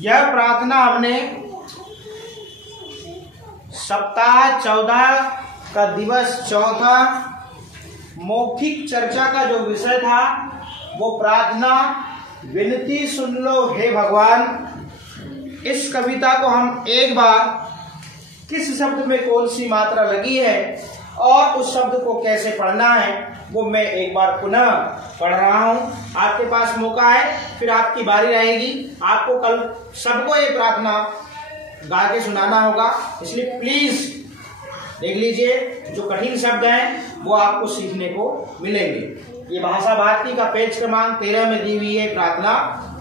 यह प्रार्थना हमने सप्ताह 14 का दिवस चौथा मौखिक चर्चा का जो विषय था वो प्रार्थना विनती सुन लो हे भगवान। इस कविता को हम एक बार किस शब्द में कौन सी मात्रा लगी है और उस शब्द को कैसे पढ़ना है वो मैं एक बार पुनः पढ़ रहा हूँ। आपके पास मौका है, फिर आपकी बारी रहेगी। आपको कल सबको ये प्रार्थना गा के सुनाना होगा, इसलिए प्लीज देख लीजिए जो कठिन शब्द हैं वो आपको सीखने को मिलेंगे। ये भाषा भारती का पेज क्रमांक 13 में दी हुई है प्रार्थना,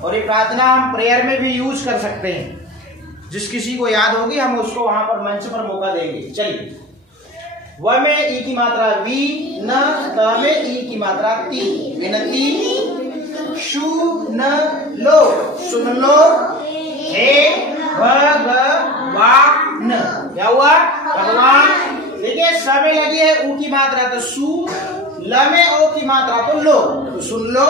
और ये प्रार्थना हम प्रेयर में भी यूज कर सकते हैं। जिस किसी को याद होगी हम उसको वहां पर मंच पर मौका देंगे। चलिए, व में ई की मात्रा वी, न त में ई की मात्रा ती। विनती शु न लो, सुन लो हे भगवान। क्या हुआ? भगवान। देखिए स में लगी है ऊ की मात्रा तो सु, ल में ओ की मात्रा तो लो, तो सुन लो।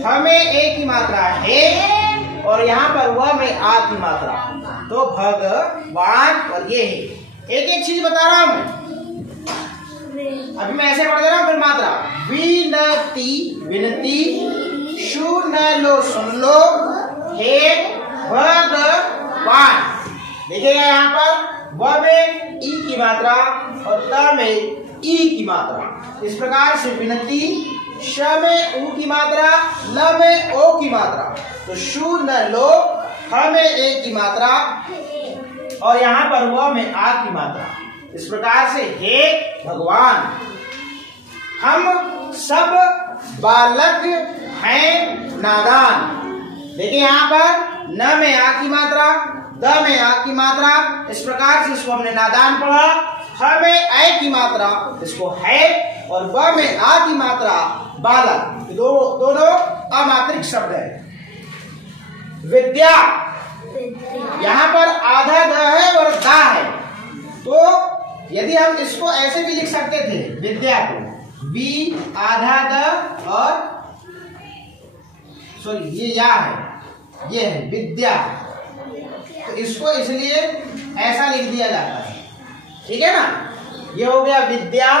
ह में ए की मात्रा है, और यहाँ पर व में आ की मात्रा तो भगवान। और ये है एक एक चीज बता रहा हूं मैं, अभी मैं ऐसे पढ़ दे रहा हूं। फिर मात्रा विनती, विनती शु न लो, सुन लो हे भगवान। देखिएगा यहाँ पर व में ई की मात्रा और त में ई की मात्रा। इस प्रकार से विनती, श में ऊ की मात्रा, ल में ओ की मात्रा तो शु न लो, ह में ए की मात्रा और यहाँ पर व में आ की मात्रा। इस प्रकार से हे भगवान। हम सब बालक हैं नादान। देखिए यहाँ पर न में आ की मात्रा, द में आ की मात्रा, इस प्रकार से इसको हमने नादान पढ़ा। ह में ऐ की मात्रा इसको है, और ब में आ की मात्रा बालक। दोनों अमात्रिक शब्द है। विद्या, यहाँ पर आधा द है और दा है, तो यदि हम इसको ऐसे भी लिख सकते थे विद्या को, वी आधा द और सॉरी ये या है, ये है विद्या, तो इसको इसलिए ऐसा लिख दिया जाता है। ठीक है ना? ये हो गया विद्या।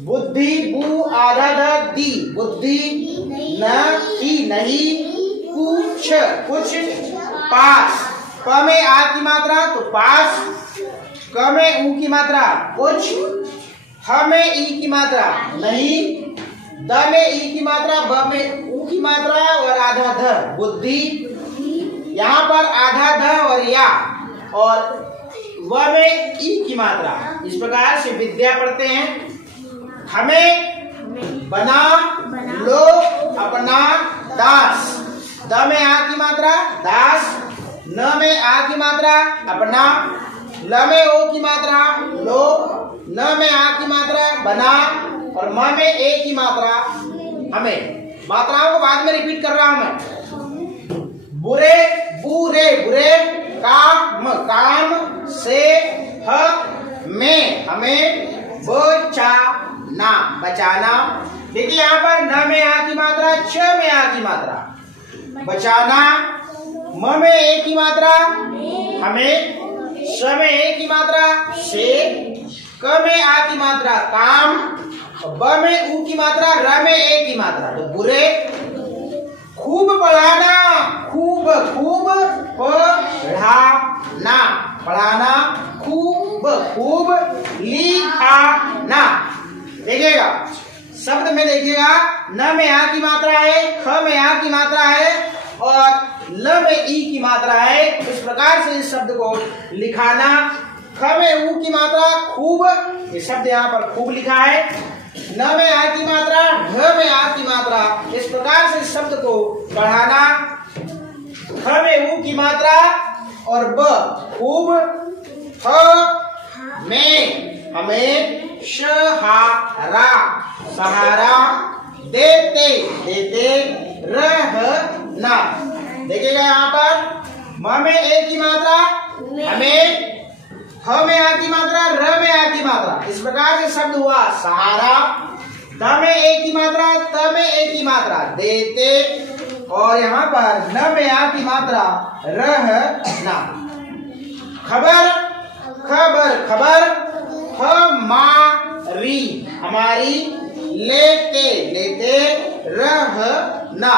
बुद्धि, बु आधा द दी, बुद्धि। न की नहीं, कुछ कुछ। पास, प में आ की मात्रा तो पास, क में ऊ की मात्रा कुछ, ह में ई की मात्रा नहीं, द में ई की मात्रा, ब में ऊ की मात्रा और आधा ध बुद्धि। यहाँ पर आधा ध और या और व में ई की मात्रा। इस प्रकार से विद्या पढ़ते हैं। हमें बना लो अपना दास, द में आ की मात्रा दास, न में आ की मात्रा अपना, ल में ओ की मात्रा लो, न में आ की मात्रा बना और म में ए की मात्रा हमें। मात्राओं को बाद में रिपीट कर रहा हूं मैं। बुरे, बुरे, बुरे। काम, काम से। ह में हमें, बचाना, बचाना। देखिए यहाँ पर न में आ की मात्रा, च में आ की मात्रा बचाना, म में ए की मात्रा हमें, स में ए की मात्रा से, क में आ की मात्रा काम, ब में ऊ की मात्रा, र में ए की मात्रा तो बुरे। खूब पढ़ाना, खूब खूब पढ़ाना, पढ़ाना खूब खूब लिखाना। देखिएगा शब्द में, देखिएगा न में आ की मात्रा है, ख में आ की मात्रा है और ल में ई की मात्रा है। इस प्रकार से इस शब्द को लिखाना। ख में ऊ की मात्रा खूब, ये शब्द यहाँ पर खूब लिखा है। न में आ की मात्रा, ढ में आ की मात्रा, इस प्रकार से इस शब्द को पढ़ाना। ख में ऊ की मात्रा और ब खूब। ह में हमें, सहारा, सहारा। देते, देते रहना। देखिएगा यहाँ पर म में ए की मात्रा हमें, ह में आ की मात्रा, र में आ की मात्रा। इस प्रकार से शब्द हुआ सहारा। द में ए की मात्रा, त में ए की मात्रा देते। और यहाँ पर न में आ की मात्रा रहना। खबर खबर खबर हमारी हमारी लेते लेते रहना।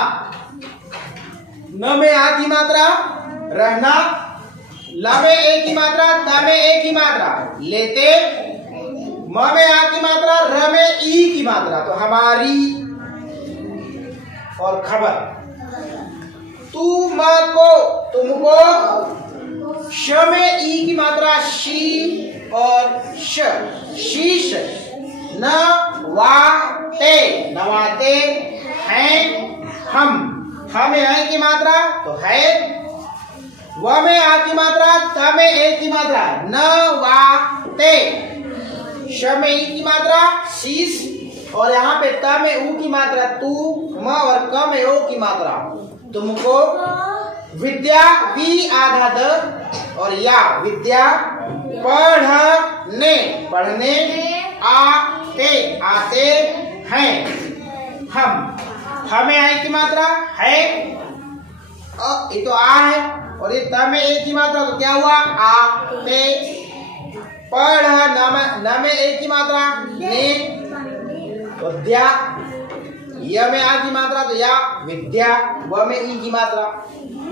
न में आ की मात्रा रहना, ला में ए की मात्रा, ता में ए की मात्रा, लेते, म में आ की मात्रा, र में ई की मात्रा, तो हमारी। और खबर तुमको तुमको, श में ई की मात्रा, शी और श, शीश। नवाते नवाते हैं हम, ह में है की मात्रा तो है, व में आ की मात्रा, त में ए की मात्रा, नवाते। श में ई की मात्रा शीश, और यहाँ पे त में ऊ की मात्रा तू, म और क में ओ की मात्रा तुमको। विद्या वी आधा द और या, विद्या पढ़ने पढ़ने आते आते हैं हम। हमें आई की मात्रा है, ये तो आ है, और ये त में ए की मात्रा तो क्या हुआ आते। पढ़ न में ए की मात्रा ने, तो द्या, य में आ की मात्रा तो या, विद्या, व में ई की मात्रा।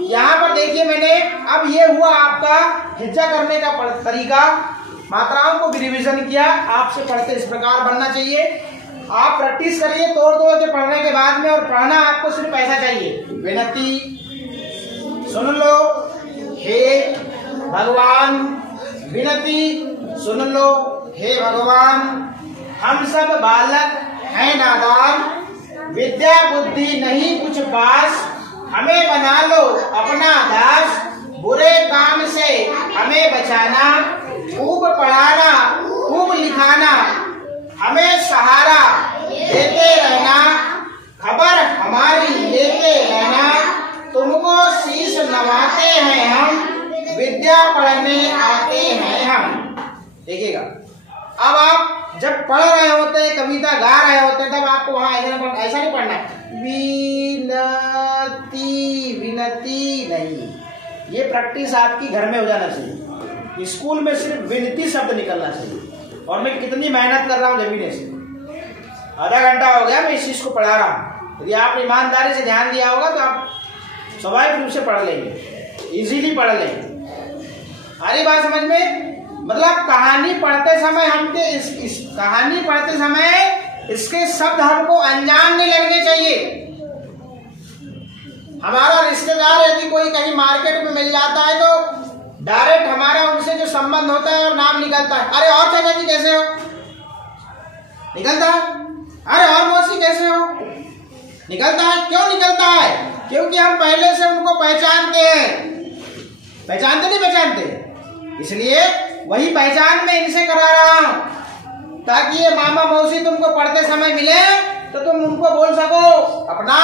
यहाँ पर देखिए मैंने अब ये हुआ आपका हिज्जा करने का तरीका, मात्राओं को भी रिवीजन किया। आपसे पढ़ते इस प्रकार बनना चाहिए। आप प्रैक्टिस करिए तोड़ तोड़ के पढ़ने के बाद में, और पढ़ना आपको सिर्फ पैसा चाहिए। विनती सुन लो हे भगवान, विनती सुन लो हे भगवान, हम सब बालक हैं नादान, विद्या बुद्धि नहीं कुछ पास, हमें बना लो अपना दास, बुरे काम से हमें बचाना, खूब पढ़ाना खूब लिखाना, हमें सहारा देते रहना, खबर हमारी लेते रहना, तुमको शीश नवाते हैं हम, विद्या पढ़ने आते हैं हम। देखिएगा, अब आप जब पढ़ रहे होते हैं, कविता गा रहे होते हैं, तब आपको वहां ऐसा नहीं पढ़ना है विनती विनती नहीं। ये प्रैक्टिस आपकी घर में हो जाना चाहिए। स्कूल में सिर्फ विनती शब्द निकलना चाहिए। और मैं कितनी मेहनत कर रहा हूँ जमीने से, आधा घंटा हो गया मैं इस चीज को पढ़ा रहा हूँ। यदि आप ईमानदारी से ध्यान दिया होगा तो आप स्वाभाविक रूप से पढ़ लेंगे, इजीली पढ़ लेंगे। हमारी बात समझ में? मतलब कहानी पढ़ते समय हमके इस कहानी पढ़ते समय इसके शब्द हमको अनजान नहीं लगने चाहिए। हमारा रिश्तेदार यदि कोई कहीं मार्केट में मिल जाता है तो डायरेक्ट हमारा उनसे जो संबंध होता है और नाम निकलता है, अरे और चाचा जी कैसे हो, निकलता है। अरे और मौसी कैसे हो, निकलता है। क्यों निकलता है? क्योंकि हम पहले से उनको पहचानते हैं। पहचानते नहीं पहचानते, इसलिए वही पहचान में इनसे करा रहा हूं, ताकि ये मामा मौसी तुमको पढ़ते समय मिले तो तुम उनको बोल सको अपना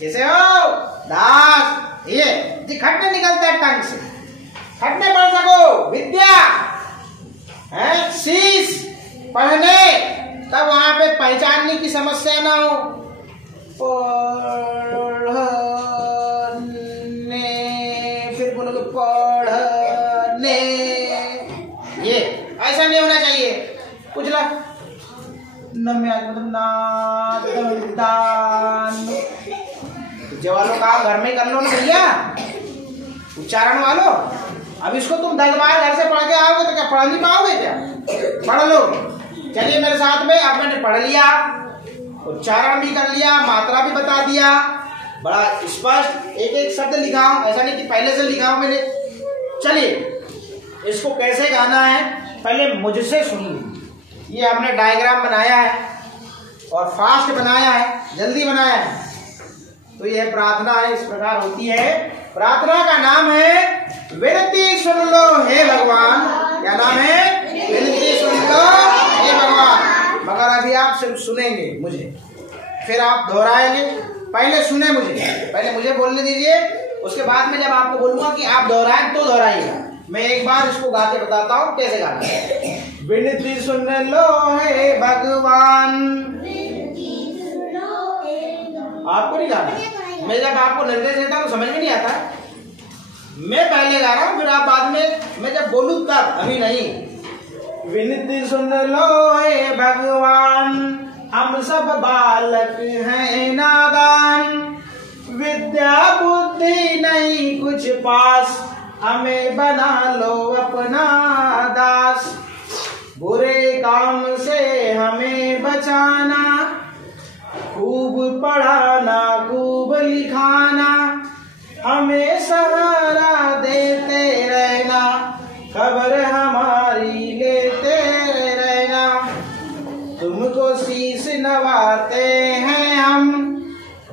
कैसे हो दास। ये खटने निकलता है टंग से, खटने पढ़ सको। विद्या है शीश पढ़ने, तब वहां पे पहचानने की समस्या ना हो। पढ़ने, फिर बोलोगे पढ़ने, ये ऐसा नहीं होना चाहिए। कुछ ला न में आज मतलब नादान, जो वालों काम घर में कर लो ना भैया, उच्चारण वालों। अब इसको तुम 10 बार घर से पढ़ के आओगे तो क्या पढ़ नहीं पाओगे? क्या पढ़ लो। चलिए मेरे साथ में, अब मैंने पढ़ लिया, उच्चारण भी कर लिया, मात्रा भी बता दिया, बड़ा स्पष्ट एक एक शब्द लिखा हूं, ऐसा नहीं कि पहले से लिखा हूं मैंने। चलिए इसको कैसे गाना है पहले मुझसे सुनिए। ये हमने डायग्राम बनाया है और फास्ट बनाया है, जल्दी बनाया है। तो यह प्रार्थना है, इस प्रकार होती है। प्रार्थना का नाम है विनती सुन लो हे भगवान। क्या नाम है? विनती सुन लो हे भगवान। मगर अभी आप सिर्फ सुनेंगे मुझे, फिर आप दोहराएंगे। पहले सुने मुझे, पहले मुझे बोलने दीजिए, उसके बाद में जब आपको बोलूंगा कि आप दोहराएं तो दोहराइएगा। मैं एक बार इसको गा के बताता हूँ कैसे गाना है। विनती सुन लो हे भगवान। आपको नहीं गाना, मैं जब आपको निर्देश देता हूँ समझ में नहीं आता, मैं पहले गा रहा हूँ फिर आप बाद में, मैं जब बोलूँ तब, अभी नहीं। विनती सुन लो हे भगवान, हम सब बालक हैं नादान, विद्या बुद्धि नहीं कुछ पास, हमें बना लो अपना दास, बुरे काम से हमें बचाना, खूब पढ़ाना खूब लिखाना, हमें सहारा देते रहना, खबर हमारी लेते रहना, तुमको शीश नवाते हैं हम,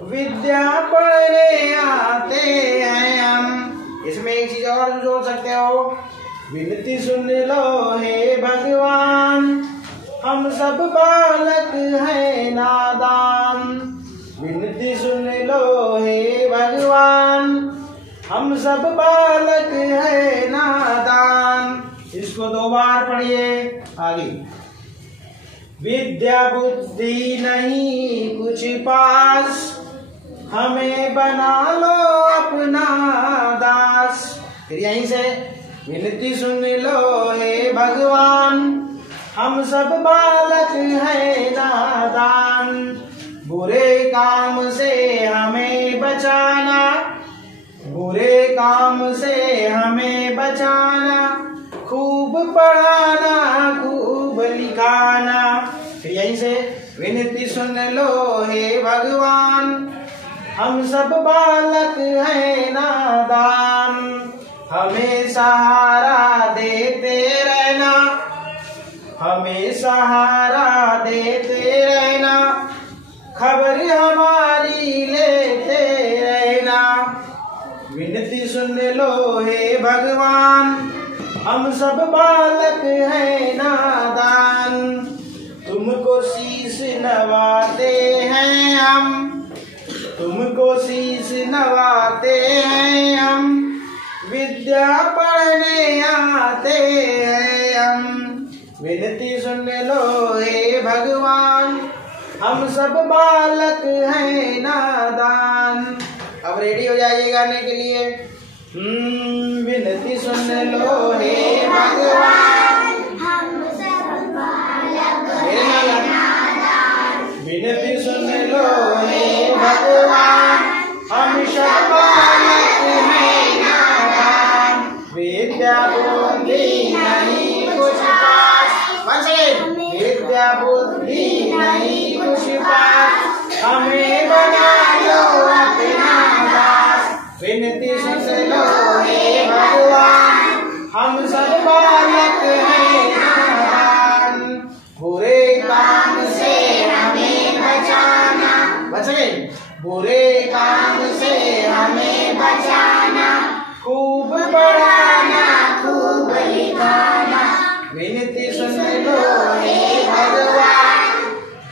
विद्या पढ़ने आते हैं हम। इसमें एक चीज और जोड़ सकते हो, विनती सुन लो हे भगवान, हम सब बालक हैं नादान, विनती सुन लो हे भगवान, हम सब बालक हैं नादान। इसको 2 बार पढ़िए आगे। विद्या बुद्धि नहीं कुछ पास, हमें बना लो अपना दास। फिर यहीं से विनती सुन लो हे भगवान, हम सब बालक हैं नादान, बुरे काम से हमें बचाना, बुरे काम से हमें बचाना, खूब पढ़ाना खूब लिखाना। फिर यहीं से विनती सुन लो हे भगवान, हम सब बालक हैं नादान, हमें सहारा देते रहना, हमें सहारा देते रहना, खबर हमारी लेते रहना। विनती सुन लो हे भगवान, हम सब बालक हैं नादान, तुमको शीश नवाते हैं हम, तुमको शीश नवाते हैं हम, विद्या पढ़ने आते हैं हम। विनती सुन लो हे भगवान, हम सब बालक हैं नादान। अब रेडी हो जाइए गाने के लिए। विनती सुन लो हे भगवान, हम सब बालक हैं नादान, विनती सुन लो हे भगवान, हम सब बालक हैं नादान, विद्या बुद्धि नहीं कुछ पास, विद्या बुद्धि नहीं कुछ पास, हमें बना लो अपना दास। विनती सुन लो हे भगवान, हम सब बालक हैं नादान, बुरे काम से हमें बचाना, बुरे काम से हमें बचाना, खूब पढ़ाना खूब लिखाना। विनती सुन लो हे भगवान,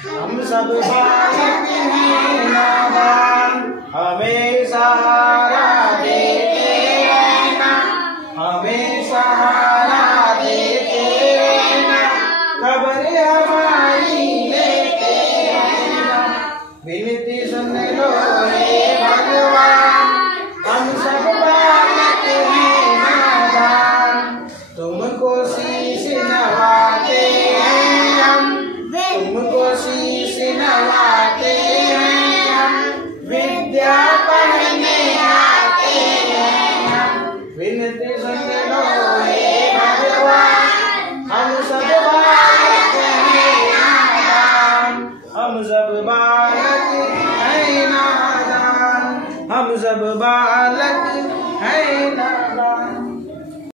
हम सब बालक हैं नादान, हमें सहारा देते रहना, हमें सहारा देते रहना, खबर हमारी लेते रहना। विनती सुन लो हे भगवान, हम सब बालक हैं नादान, तुमको शीश नवाते हैं हम, तुमको शीश नवाते हैं हम, विद्या पढ़ने आते हैं हम। विनती सुन लो हे भगवान, हम सब बालक हैं नादान, हम सब बालक हैं नादान, हम सब बालक हैं नादान।